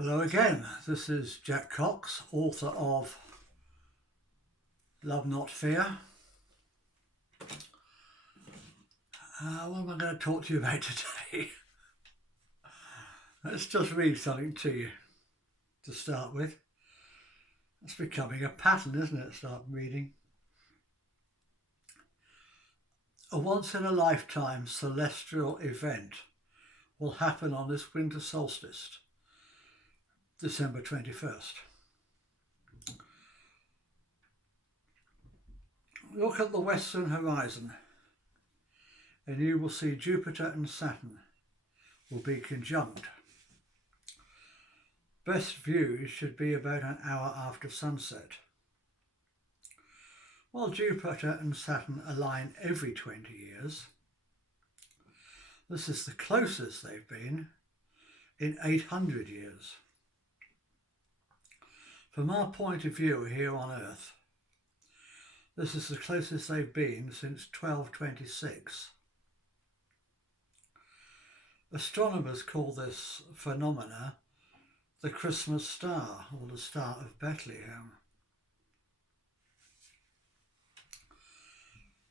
Hello again, this is Jack Cox, author of Love Not Fear. What am I going to talk to you about today? Let's just read something to you to start with. It's becoming a pattern, isn't it? Start reading. A once-in-a-lifetime celestial event will happen on this winter solstice, December 21st. Look at the western horizon and you will see Jupiter and Saturn will be conjunct. Best views should be about an hour after sunset. While Jupiter and Saturn align every 20 years, this is the closest they've been in 800 years. From our point of view here on Earth, this is the closest they've been since 1226. Astronomers call this phenomena the Christmas star, or the Star of Bethlehem.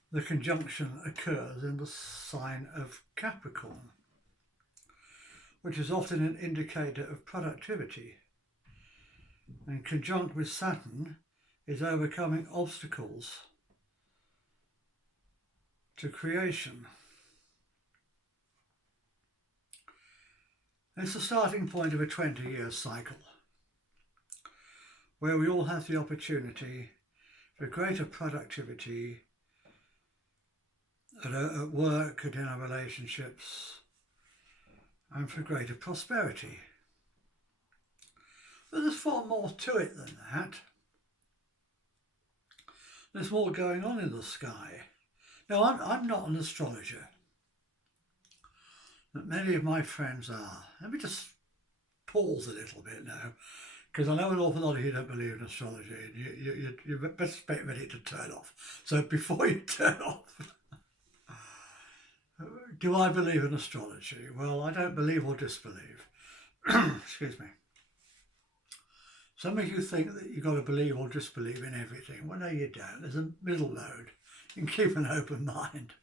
The conjunction occurs in the sign of Capricorn, which is often an indicator of productivity, and conjunct with Saturn is overcoming obstacles to creation. It's the starting point of a 20-year cycle where we all have the opportunity for greater productivity at work and in our relationships, and for greater prosperity. But there's far more to it than that. There's more going on in the sky. Now, I'm not an astrologer, but many of my friends are. Let me just pause a little bit now, because I know an awful lot of you don't believe in astrology. You're best ready to turn off. So before you turn off, do I believe in astrology? Well, I don't believe or disbelieve. Excuse me. Some of you think that you've got to believe or disbelieve in everything. Well, no, you don't. There's a middle road. You can keep an open mind.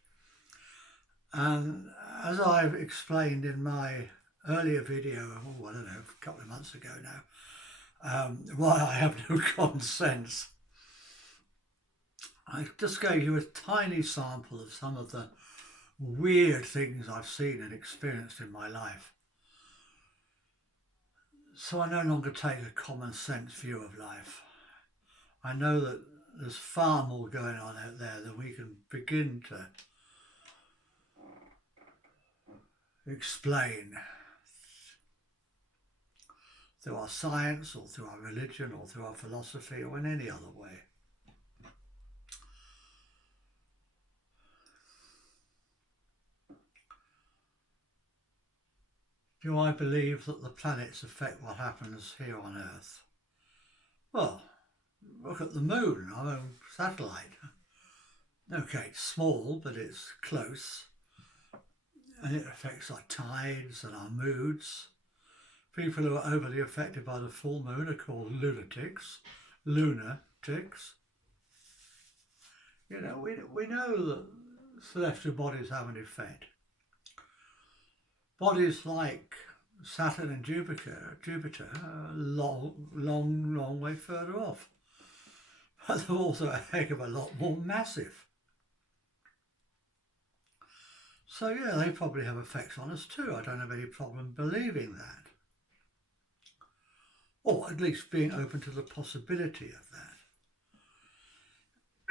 And as I've explained in my earlier video, I don't know, a couple of months ago now, why I have no common sense, I just gave you a tiny sample of some of the weird things I've seen and experienced in my life. So I no longer take a common sense view of life. I know that there's far more going on out there than we can begin to explain through our science or through our religion or through our philosophy or in any other way. Do I believe that the planets affect what happens here on Earth? Well, look at the moon, our own satellite. Okay, it's small, but it's close. And it affects our tides and our moods. People who are overly affected by the full moon are called lunatics. You know, we know that celestial bodies have an effect. Bodies like Saturn and Jupiter are long way further off. But they're also a heck of a lot more massive. So yeah, they probably have effects on us too. I don't have any problem believing that. Or at least being open to the possibility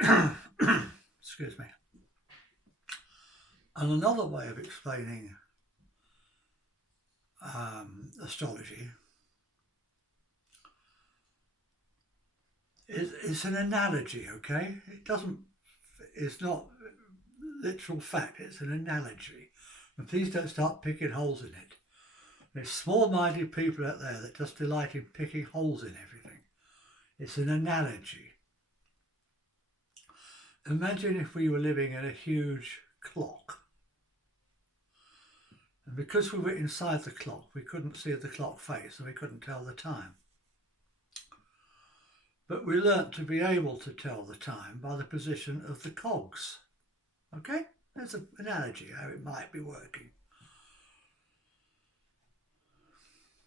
of that. Excuse me. And another way of explaining astrology it's an analogy, okay? It's not literal fact, it's an analogy. And please don't start picking holes in it. There's small-minded people out there that just delight in picking holes in everything. It's an analogy. Imagine if we were living in a huge clock And because we were inside the clock, we couldn't see the clock face, and we couldn't tell the time. But we learnt to be able to tell the time by the position of the cogs. Okay? There's an analogy how it might be working.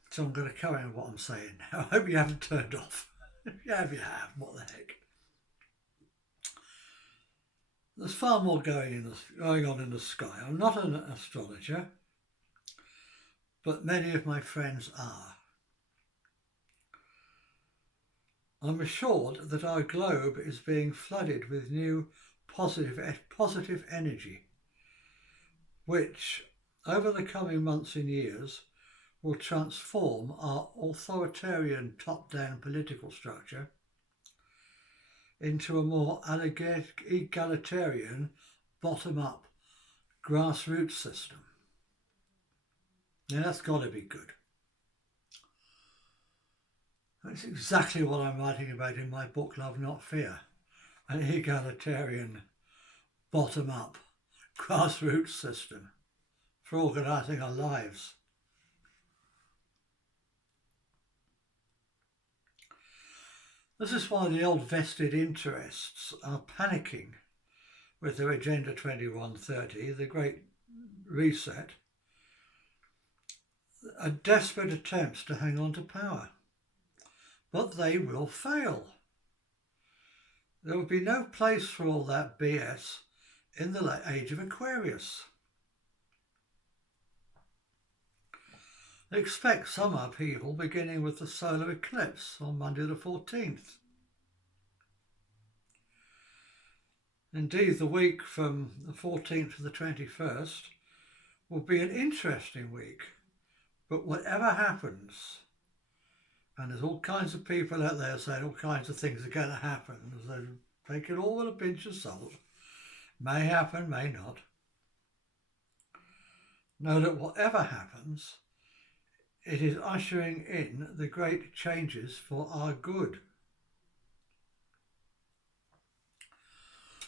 So I'm going to carry on what I'm saying now. I hope you haven't turned off. If you have, what the heck. There's far more going on in the sky. I'm not an astrologer, but many of my friends are. I'm assured that our globe is being flooded with new positive energy, which, over the coming months and years, will transform our authoritarian top-down political structure into a more egalitarian, bottom-up, grassroots system. Now that's got to be good. That's exactly what I'm writing about in my book, Love Not Fear. An egalitarian, bottom-up, grassroots system for organising our lives. This is why the old vested interests are panicking with their Agenda 2130, the Great Reset, are desperate attempts to hang on to power. But they will fail. There will be no place for all that BS in the age of Aquarius. Expect some upheaval beginning with the solar eclipse on Monday the 14th. Indeed, the week from the 14th to the 21st will be an interesting week. But whatever happens, and there's all kinds of people out there saying all kinds of things are going to happen, so take it all with a pinch of salt. May happen, may not. Know that whatever happens, it is ushering in the great changes for our good.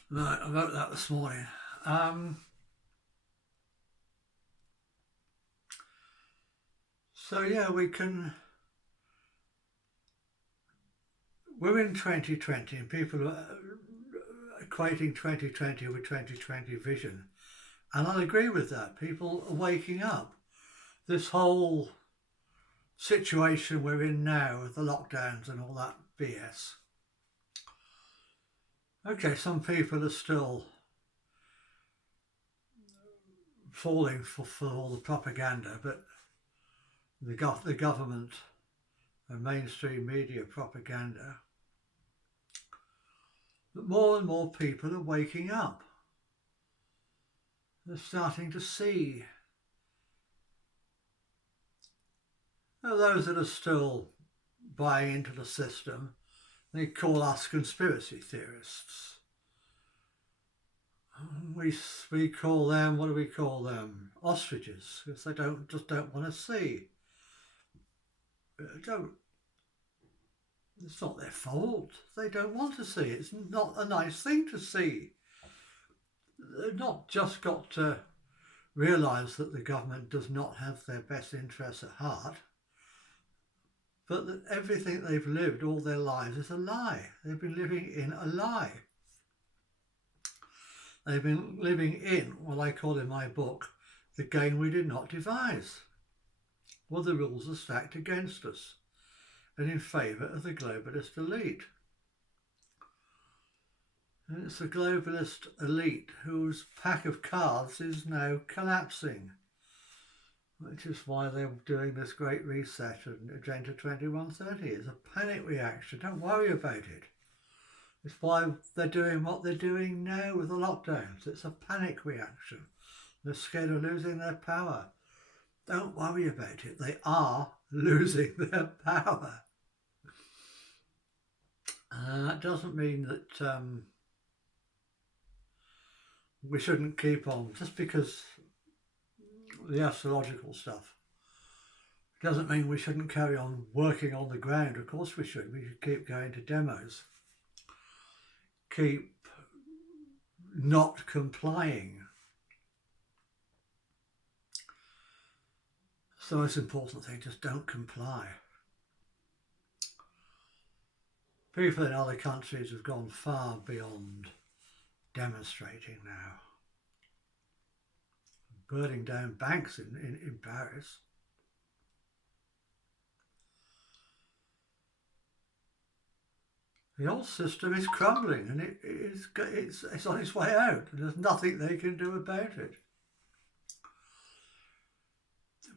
Right, I wrote that this morning. So yeah, we're in 2020 and people are equating 2020 with 2020 vision. And I agree with that. People are waking up. This whole situation we're in now with the lockdowns and all that BS. Okay, some people are still falling for all the propaganda, but the government and mainstream media propaganda, but more and more people are waking up. They're starting to see. Now, those that are still buying into the system, they call us conspiracy theorists. We call them, what do we call them? Ostriches, because they just don't want to see. It's not their fault. They don't want to see. It's not a nice thing to see. They've not just got to realise that the government does not have their best interests at heart, but that everything they've lived all their lives is a lie. They've been living in a lie. They've been living in what I call in my book, the game we did not devise. Well, the rules are stacked against us and in favour of the globalist elite. And it's the globalist elite whose pack of cards is now collapsing, which is why they're doing this great reset and Agenda 2130. It's a panic reaction. Don't worry about it. It's why they're doing what they're doing now with the lockdowns. It's a panic reaction. They're scared of losing their power. Don't worry about it. They are losing their power. That doesn't mean that we shouldn't keep on, just because the astrological stuff doesn't mean we shouldn't carry on working on the ground. Of course we should. We should keep going to demos. Keep not complying. the most important thing, just don't comply. People in other countries have gone far beyond demonstrating now. Burning down banks in Paris. The old system is crumbling, and it's on its way out, and there's nothing they can do about it.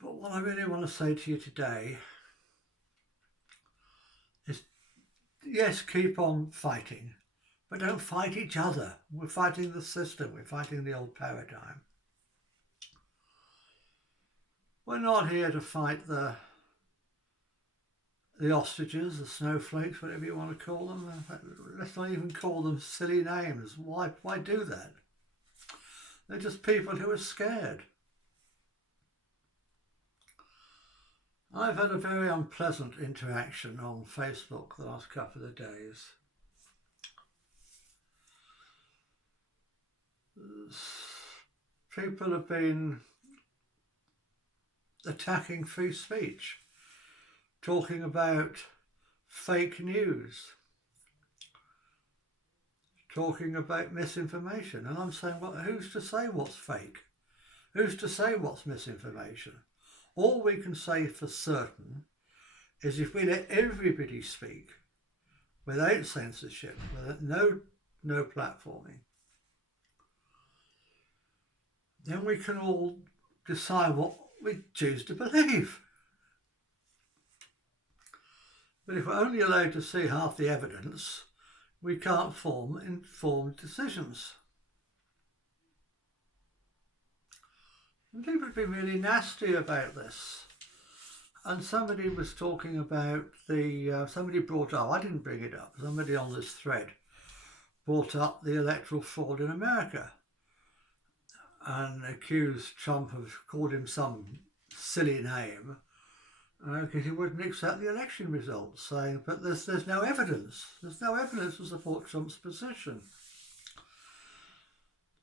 But what I really want to say to you today is, yes, keep on fighting, but don't fight each other. We're fighting the system, we're fighting the old paradigm. We're not here to fight the ostriches, the snowflakes, whatever you want to call them. Let's not even call them silly names. Why do that? They're just people who are scared. I've had a very unpleasant interaction on Facebook the last couple of days. People have been attacking free speech, talking about fake news, talking about misinformation. And I'm saying, well, who's to say what's fake? Who's to say what's misinformation? All we can say for certain is if we let everybody speak without censorship, without no platforming, then we can all decide what we choose to believe. But if we're only allowed to see half the evidence, we can't form informed decisions. And people have been really nasty about this. And somebody was talking about somebody brought up, I didn't bring it up, somebody on this thread brought up the electoral fraud in America and accused Trump of, called him some silly name because he wouldn't accept the election results, saying, but there's no evidence. There's no evidence to support Trump's position.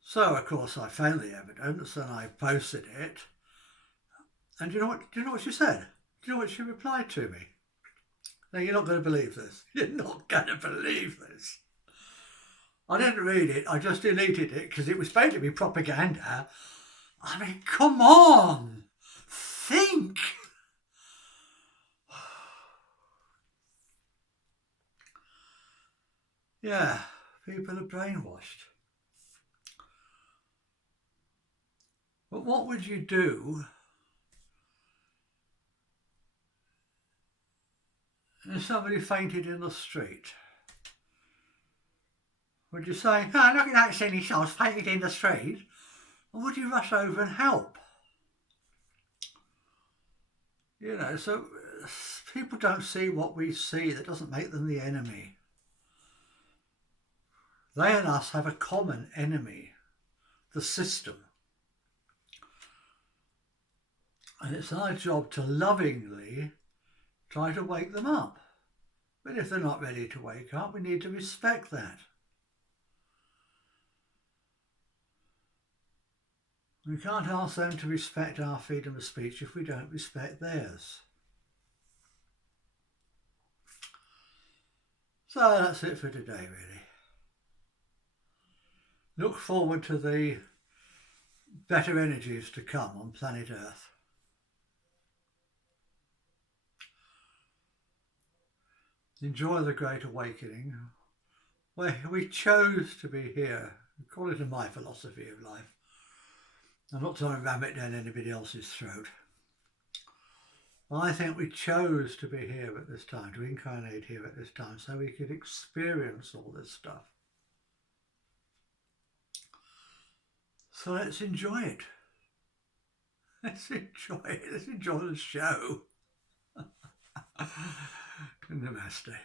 So, of course, I found the evidence and I posted it. And do you know what she said? Do you know what she replied to me? Now, you're not going to believe this. You're not going to believe this. I didn't read it. I just deleted it because it was supposed to be propaganda. I mean, come on. Think. Yeah, people are brainwashed. But what would you do if somebody fainted in the street? Would you say, oh, look at that silly soul's fainted in the street? Or would you rush over and help? You know, so people don't see what we see. That doesn't make them the enemy. They and us have a common enemy, the system. And it's our job to lovingly try to wake them up. But if they're not ready to wake up, we need to respect that. We can't ask them to respect our freedom of speech if we don't respect theirs. So that's it for today, really. Look forward to the better energies to come on planet Earth. Enjoy the Great Awakening, where we chose to be here. According to my philosophy of life. I'm not trying to ram it down anybody else's throat. I think we chose to be here at this time, to incarnate here at this time, so we could experience all this stuff. So let's enjoy it. Let's enjoy it. Let's enjoy the show. Namaste.